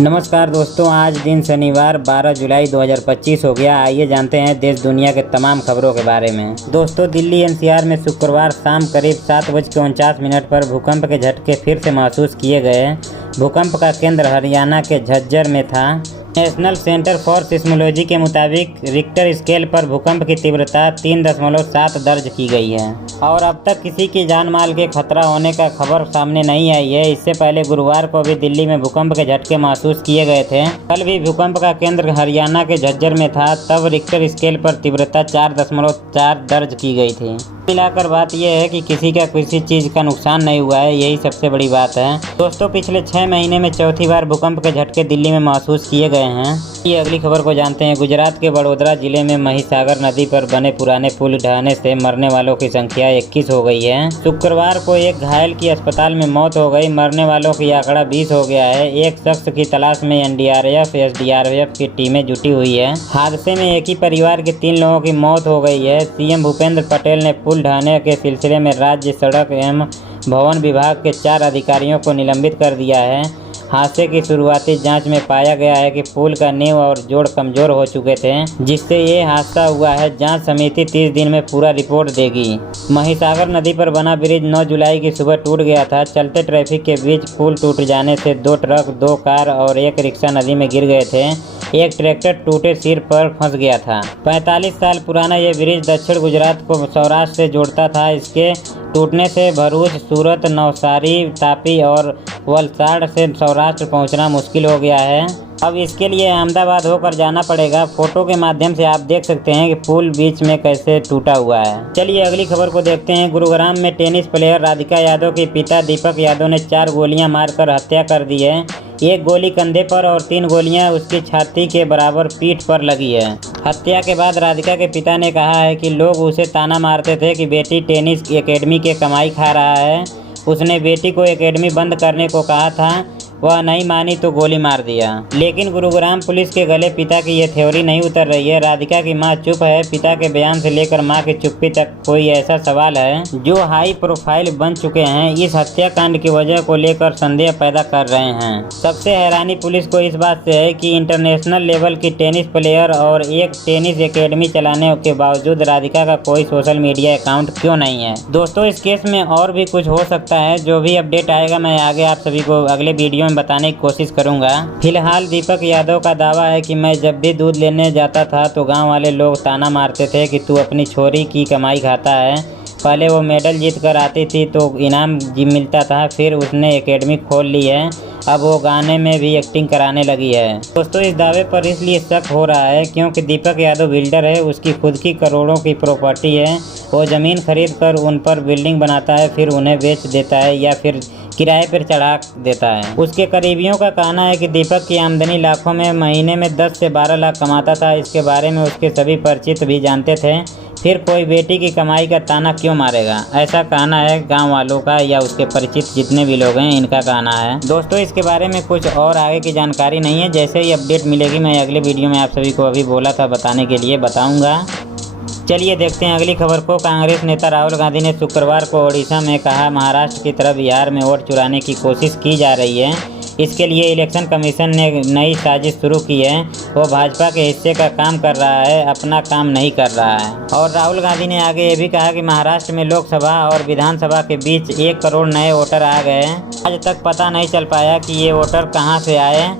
नमस्कार दोस्तों, आज दिन शनिवार 12 जुलाई 2025 हो गया। आइए जानते हैं देश दुनिया के तमाम खबरों के बारे में। दोस्तों, दिल्ली एनसीआर में शुक्रवार शाम करीब 7:49 पर भूकंप के झटके फिर से महसूस किए गए। भूकंप का केंद्र हरियाणा के झज्जर में था। नेशनल सेंटर फॉर सिस्मोलॉजी के मुताबिक रिक्टर स्केल पर भूकंप की तीव्रता 3.7 दर्ज की गई है और अब तक किसी की जान माल के खतरा होने का खबर सामने नहीं आई है। इससे पहले गुरुवार को भी दिल्ली में भूकंप के झटके महसूस किए गए थे। कल भी भूकंप का केंद्र हरियाणा के झज्जर में था, तब रिक्टर स्केल पर तीव्रता 4.4 दर्ज की गई थी। मिलाकर बात यह है कि किसी का किसी चीज़ का नुकसान नहीं हुआ है, यही सबसे बड़ी बात है। दोस्तों, पिछले 6 महीने में चौथी बार भूकंप के झटके दिल्ली में महसूस किए गए हैं। ये अगली खबर को जानते हैं। गुजरात के बड़ोदरा जिले में महिसागर नदी पर बने पुराने पुल ढहने से मरने वालों की संख्या 21 हो गई है। शुक्रवार को एक घायल की अस्पताल में मौत हो गई। मरने वालों की आंकड़ा 20 हो गया है। एक शख्स की तलाश में एनडीआरएफ एसडीआरएफ की टीमें जुटी हुई है। हादसे में एक ही परिवार के 3 लोगों की मौत हो गई है। सीएम भूपेंद्र पटेल ने पुल ढहने के सिलसिले में राज्य सड़क एवं भवन विभाग के 4 अधिकारियों को निलंबित कर दिया है। हादसे की शुरुआती जांच में पाया गया है कि पुल का नींव और जोड़ कमजोर हो चुके थे, जिससे ये हादसा हुआ है। जांच समिति 30 दिन में पूरा रिपोर्ट देगी। महिसागर नदी पर बना ब्रिज 9 जुलाई की सुबह टूट गया था। चलते ट्रैफिक के बीच पुल टूट जाने से 2 ट्रक, 2 कार और 1 रिक्शा नदी में गिर गए थे। एक ट्रैक्टर टूटे सिर पर फंस गया था। 45 साल पुराना ये ब्रिज दक्षिण गुजरात को सौराष्ट्र से जोड़ता था। इसके टूटने से भरूच, सूरत, नवसारी, तापी और वलसाड़ से सौराष्ट्र पहुंचना मुश्किल हो गया है। अब इसके लिए अहमदाबाद होकर जाना पड़ेगा। फोटो के माध्यम से आप देख सकते हैं कि पुल बीच में कैसे टूटा हुआ है। चलिए अगली खबर को देखते हैं। गुरुग्राम में टेनिस प्लेयर राधिका यादव के पिता दीपक यादव ने 4 गोलियां मारकर हत्या कर दी है। 1 गोली कंधे पर और 3 गोलियां उसकी छाती के बराबर पीठ पर लगी है। हत्या के बाद राधिका के पिता ने कहा है कि लोग उसे ताना मारते थे कि बेटी टेनिस एकेडमी के कमाई खा रहा है। उसने बेटी को एकेडमी बंद करने को कहा था, वह नहीं मानी तो गोली मार दिया। लेकिन गुरुग्राम पुलिस के गले पिता की यह थ्योरी नहीं उतर रही है। राधिका की मां चुप है। पिता के बयान से लेकर मां की चुप्पी तक कोई ऐसा सवाल है जो हाई प्रोफाइल बन चुके हैं। इस हत्याकांड की वजह को लेकर संदेह पैदा कर रहे हैं। सबसे हैरानी पुलिस को इस बात से है कि इंटरनेशनल लेवल की टेनिस प्लेयर और एक टेनिस एकेडमी चलाने के बावजूद राधिका का कोई सोशल मीडिया अकाउंट क्यों नहीं है। दोस्तों, इस केस में और भी कुछ हो सकता है। जो भी अपडेट आएगा मैं आगे आप सभी को अगले वीडियो बताने की कोशिश करूंगा। फिलहाल दीपक यादव का दावा है कि मैं जब भी दूध लेने जाता था तो गांव वाले लोग ताना मारते थे कि तू अपनी छोरी की कमाई खाता है। पहले वो मेडल जीत कर आती थी तो इनाम मिलता था, फिर उसने एकेडमी खोल ली है। अब वो गाने में भी एक्टिंग कराने लगी है। दोस्तों, इस दावे पर इसलिए शक हो रहा है क्योंकि दीपक यादव बिल्डर है। उसकी खुद की करोड़ों की प्रॉपर्टी है। वो ज़मीन खरीद कर उन पर बिल्डिंग बनाता है, फिर उन्हें बेच देता है या फिर किराए पर चढ़ा देता है। उसके करीबियों का कहना है कि दीपक की आमदनी लाखों में, महीने में 10 से 12 लाख कमाता था। इसके बारे में उसके सभी परिचित भी जानते थे। फिर कोई बेटी की कमाई का ताना क्यों मारेगा, ऐसा कहना है गांव वालों का या उसके परिचित जितने भी लोग हैं, इनका कहना है। दोस्तों, इसके बारे में कुछ और आगे की जानकारी नहीं है। जैसे ही अपडेट मिलेगी मैं अगले वीडियो में आप सभी को अभी बोला था बताने के लिए बताऊंगा। चलिए देखते हैं अगली खबर को। कांग्रेस नेता राहुल गांधी ने शुक्रवार को ओडिशा में कहा, महाराष्ट्र की तरह बिहार में वोट चुराने की कोशिश की जा रही है। इसके लिए इलेक्शन कमीशन ने नई साजिश शुरू की है। वो भाजपा के हिस्से का काम कर रहा है, अपना काम नहीं कर रहा है। और राहुल गांधी ने आगे ये भी कहा कि महाराष्ट्र में लोकसभा और विधानसभा के बीच 1 करोड़ नए वोटर आ गए। आज तक पता नहीं चल पाया कि ये वोटर कहां से आए।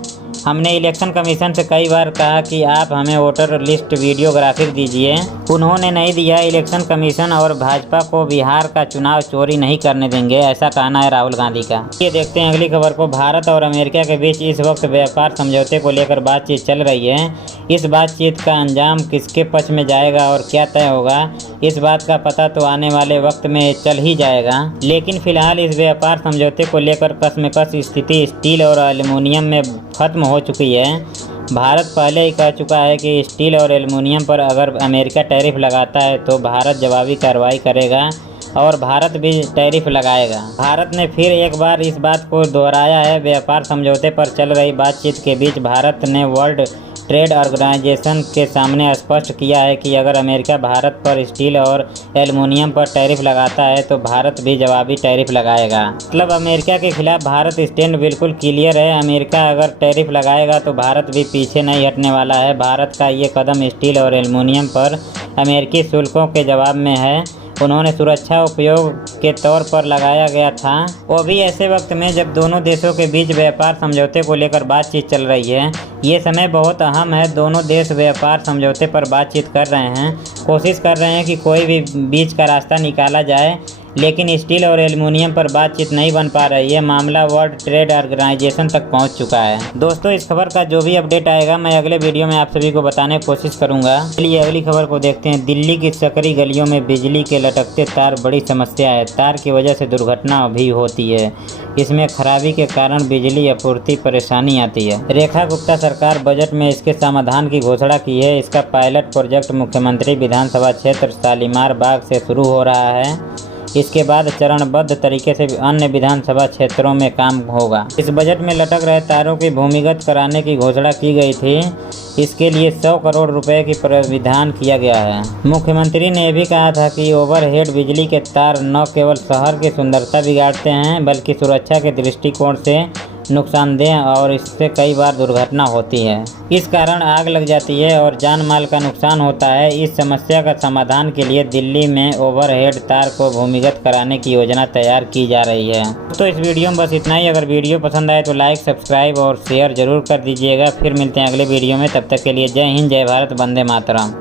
हमने इलेक्शन कमीशन से कई बार कहा कि आप हमें वोटर लिस्ट वीडियोग्राफिक दीजिए, उन्होंने नहीं दिया। इलेक्शन कमीशन और भाजपा को बिहार का चुनाव चोरी नहीं करने देंगे, ऐसा कहना है राहुल गांधी का। ये देखते हैं अगली खबर को। भारत और अमेरिका के बीच इस वक्त व्यापार समझौते को लेकर बातचीत चल रही है। इस बातचीत का अंजाम किसके पक्ष में जाएगा और क्या तय होगा, इस बात का पता तो आने वाले वक्त में चल ही जाएगा। लेकिन फिलहाल इस व्यापार समझौते को लेकर कशमकश स्थिति स्टील और एल्युमिनियम में खत्म हो चुकी है। भारत पहले ही कह चुका है कि स्टील और एल्युमिनियम पर अगर अमेरिका टैरिफ लगाता है तो भारत जवाबी कार्रवाई करेगा और भारत भी टैरिफ लगाएगा। भारत ने फिर एक बार इस बात को दोहराया है। व्यापार समझौते पर चल रही बातचीत के बीच भारत ने वर्ल्ड ट्रेड ऑर्गेनाइजेशन के सामने स्पष्ट किया है कि अगर अमेरिका भारत पर स्टील और एल्युमिनियम पर टैरिफ लगाता है तो भारत भी जवाबी टैरिफ लगाएगा। मतलब अमेरिका के खिलाफ भारत स्टैंड बिल्कुल क्लियर है। अमेरिका अगर टैरिफ लगाएगा तो भारत भी पीछे नहीं हटने वाला है। भारत का ये कदम स्टील और एल्युमिनियम पर अमेरिकी शुल्कों के जवाब में है। उन्होंने सुरक्षा उपयोग के तौर पर लगाया गया था, वो भी ऐसे वक्त में जब दोनों देशों के बीच व्यापार समझौते को लेकर बातचीत चल रही है। ये समय बहुत अहम है। दोनों देश व्यापार समझौते पर बातचीत कर रहे हैं, कोशिश कर रहे हैं कि कोई भी बीच का रास्ता निकाला जाए, लेकिन स्टील और एल्युमिनियम पर बातचीत नहीं बन पा रही है। मामला वर्ल्ड ट्रेड ऑर्गेनाइजेशन तक पहुंच चुका है। दोस्तों, इस खबर का जो भी अपडेट आएगा मैं अगले वीडियो में आप सभी को बताने की कोशिश करूंगा। चलिए अगली खबर को देखते हैं। दिल्ली की सकरी गलियों में बिजली के लटकते तार बड़ी समस्या है। तार की वजह से दुर्घटना भी होती है। इसमें खराबी के कारण बिजली आपूर्ति परेशानी आती है। रेखा गुप्ता सरकार बजट में इसके समाधान की घोषणा की है। इसका पायलट प्रोजेक्ट मुख्यमंत्री विधानसभा क्षेत्र शालीमार बाग से शुरू हो रहा है। इसके बाद चरणबद्ध तरीके से अन्य विधानसभा क्षेत्रों में काम होगा। इस बजट में लटक रहे तारों की भूमिगत कराने की घोषणा की गई थी। इसके लिए 100 करोड़ रुपए की प्रावधान किया गया है। मुख्यमंत्री ने यह भी कहा था कि ओवरहेड बिजली के तार न केवल शहर की सुंदरता बिगाड़ते हैं बल्कि सुरक्षा के दृष्टिकोण से नुकसानदेह और इससे कई बार दुर्घटना होती है। इस कारण आग लग जाती है और जान माल का नुकसान होता है। इस समस्या का समाधान के लिए दिल्ली में ओवरहेड तार को भूमिगत कराने की योजना तैयार की जा रही है। तो इस वीडियो में बस इतना ही। अगर वीडियो पसंद आए तो लाइक, सब्सक्राइब और शेयर जरूर कर दीजिएगा। फिर मिलते हैं अगले वीडियो में। तब तक के लिए जय हिंद, जय भारत, वंदे मातरम।